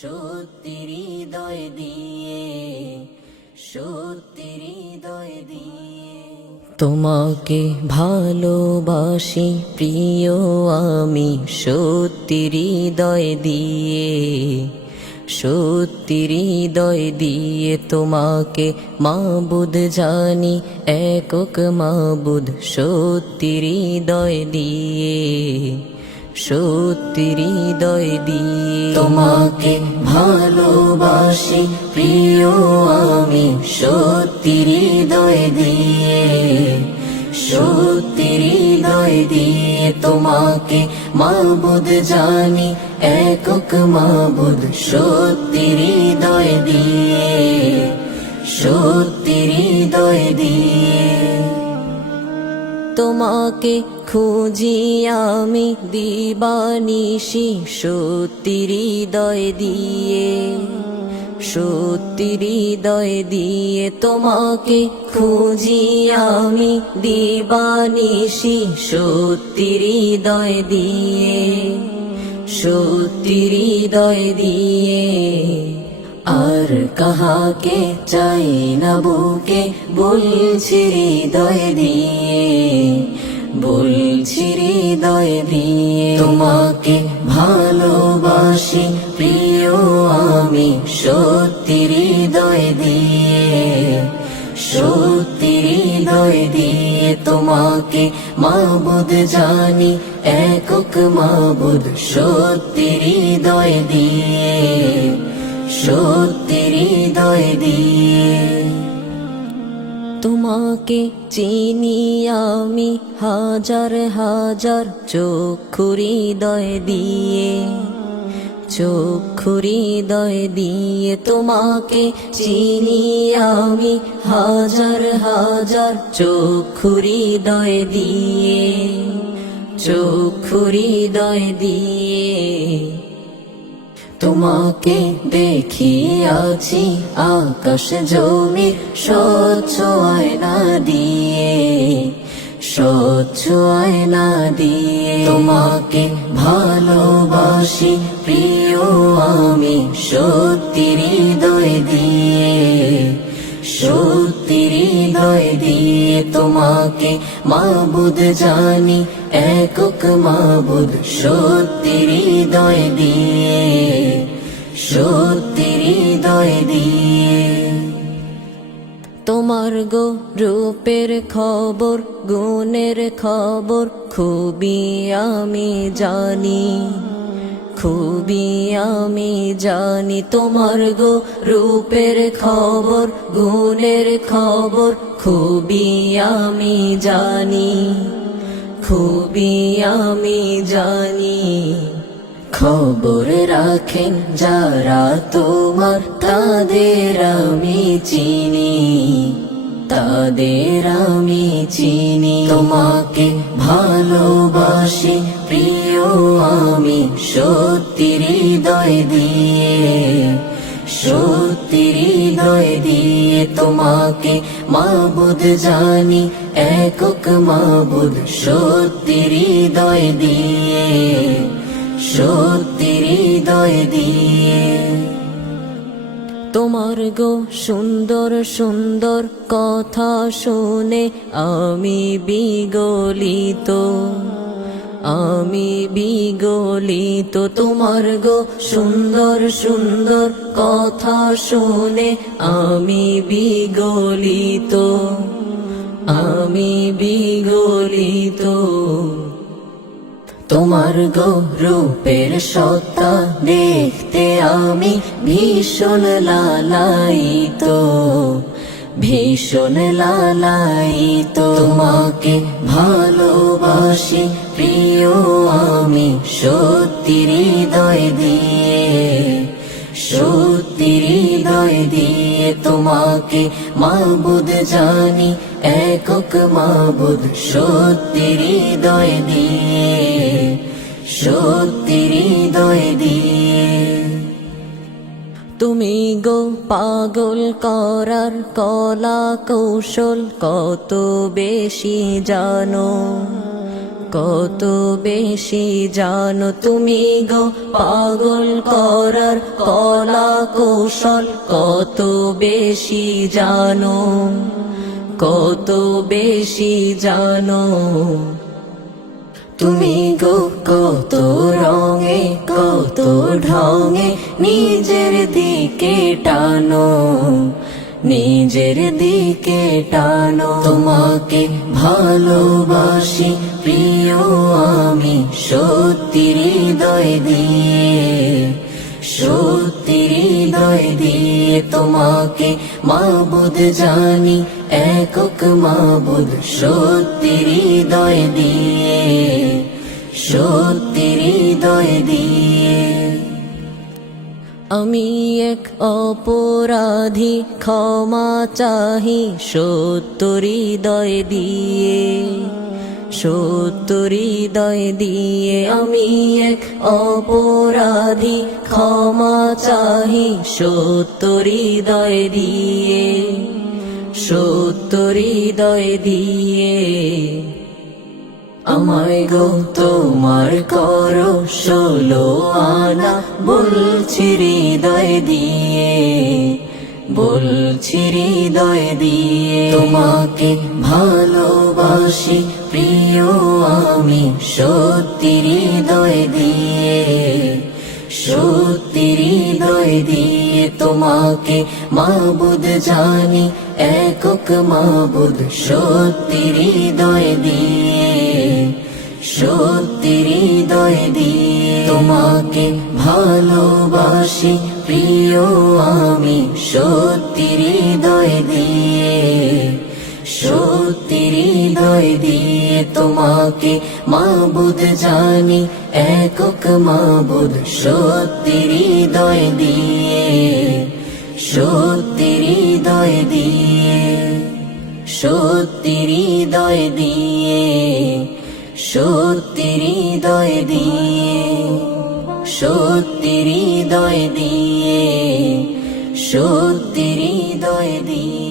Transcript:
সত্যি হৃদয় দিয়ে, সত্যি হৃদয় দিয়ে তোমাকে ভালোবাসি প্রিয় আমি সত্যি হৃদয় দিয়ে, সত্যি হৃদয় দিয়ে তোমাকে মাবুদ জানি একক মাবুদ সত্যি হৃদয় দিয়ে, সত্যি হৃদয় দিয়ে তোমাকে ভালোবাসি প্রিয় আমি সত্যি হৃদয় দিয়ে, সত্যি হৃদয় দিয়ে তোমাকে মাবুদ জানি একক মাবুদ সত্যি হৃদয় দিয়ে, সত্যি হৃদয় দিয়ে তোমাকে খুঁজি আমি দিবানিশি সত্যি হৃদয় দিয়ে, সত্যি হৃদয় দিয়ে তোমাকে খুঁজি আমি দিবানিশি সত্যি হৃদয় দিয়ে, সত্যি হৃদয় দিয়ে আর কাহাকে চাই না বুকে বলছি হৃদয় দিয়ে, বলছি হৃদয় দিয়ে তোমাকে ভালোবাসি প্রিয় আমি সত্যি হৃদয় দিয়ে, সত্যি হৃদয় দিয়ে তোমাকে মাবুদ জানি একক মাবুদ সত্যি হৃদয় দিয়ে, সত্যি হৃদয় দিয়ে তোমাকে চিনি আমি হাজার হাজার চক্ষু হৃদয় দিয়ে, চক্ষু হৃদয় দিয়ে তোমাকে চিনি আমি হাজার হাজার চক্ষু হৃদয় দিয়ে, চক্ষু হৃদয় দিয়ে তোমাকে দেখিয়াছি আকাশ জমি স্বচ্ছ আয়না দিয়ে, স্বচ্ছ আয়না দিয়ে তোমাকে ভালোবাসি প্রিয় আমি সত্যি হৃদয় দিয়ে, সত্যি হৃদয় দিয়ে তোমাকে মাবুদ জানি একক মাবুদ সত্যি হৃদয় দিয়ে, সত্যি হৃদয় দিয়ে তোমার গো রূপের খবর গুণের খবর খুবই আমি জানি, খুবই আমি জানি তোমার গো রূপের খবর গুণের খবর খুবই আমি জানি, খুবই আমি জানি খবর রাখেন যারা তোমার তাদের আমি চিনি, তাদের আমি চিনি তোমাকে ভালোবাসি প্রিয় আমি সত্যি হৃদয় দিয়ে, সত্যি হৃদয় দিয়ে তোমাকে মাবুদ জানি একক মাবুদ সত্যি হৃদয় দিয়ে, সত্যি হৃদয় দিয়ে তোমার গো সুন্দর সুন্দর কথা শুনে আমি বিগলিত, আমি বিগলিত তোমার গো সুন্দর সুন্দর কথা শুনে আমি বিগলিত, আমি বিগলিত তোমার গো রূপের সত্তা দেখতে আমি ভীষণ লালায়িত, ভীষণ লালায়িত তোমাকে ভালোবাসি প্রিয় আমি সত্যি হৃদয় দিয়ে, সত্যি হৃদয় দিয়ে তোমাকে মাবুদ জানি একক মাবুদ সত্যি হৃদয় দিয়ে, সত্যি হৃদয় দিয়ে তুমি গো পাগল করার কলা কৌশল কত বেশি জানো, কত বেশি জানো তুমি গো পাগল করার কলা কৌশল, কত বেশি জানো, কত বেশি জানো তুমি গো কত রঙে কত ঢঙে নিজের দিকে টানো, নিজের দিকে টানো। তোমাকে ভালোবাসি প্রিয় আমি সত্যি হৃদয় দিয়ে, সত্যি হৃদয় দিয়ে তোমাকে মাবুদ জানি, একক মাবুদ সত্যি হৃদয় দিয়ে, সত্যি হৃদয় দিয়ে। আমি এক অপরাধী ক্ষমা চাহি সত্য হৃদয় দিয়ে, সত্য হৃদয় দিয়ে। আমি এক অপরাধী ক্ষমা চাহি সত্য হৃদয় দিয়ে, সত্য হৃদয় দিয়ে। আমায় গো তোমার করো 16 আনা, বলছি হৃদয় দিয়ে, বলছি হৃদয় দিয়ে। তোমাকে ভালোবাসি প্রিয় আমি সত্যি হৃদয় দিয়ে, সত্যি হৃদয় দিয়ে। তোমাকে মাবুদ জানি, একক মাবুদ সত্যি হৃদয় দিয়ে, সত্যি হৃদয় দিয়ে। তোমাকে ভালোবাসি প্রিয় আমি সত্যি হৃদয় দিয়ে, সত্যি হৃদয় দিয়ে। তোমাকে মাবুদ জানি, একক মাবুদ সত্যি হৃদয় দিয়ে, সত্যি হৃদয় দিয়ে, সত্যি হৃদয় দিয়ে, সত্যি হৃদয় দিয়ে, সত্যি হৃদয় দিয়ে, সত্যি হৃদয় দিয়ে।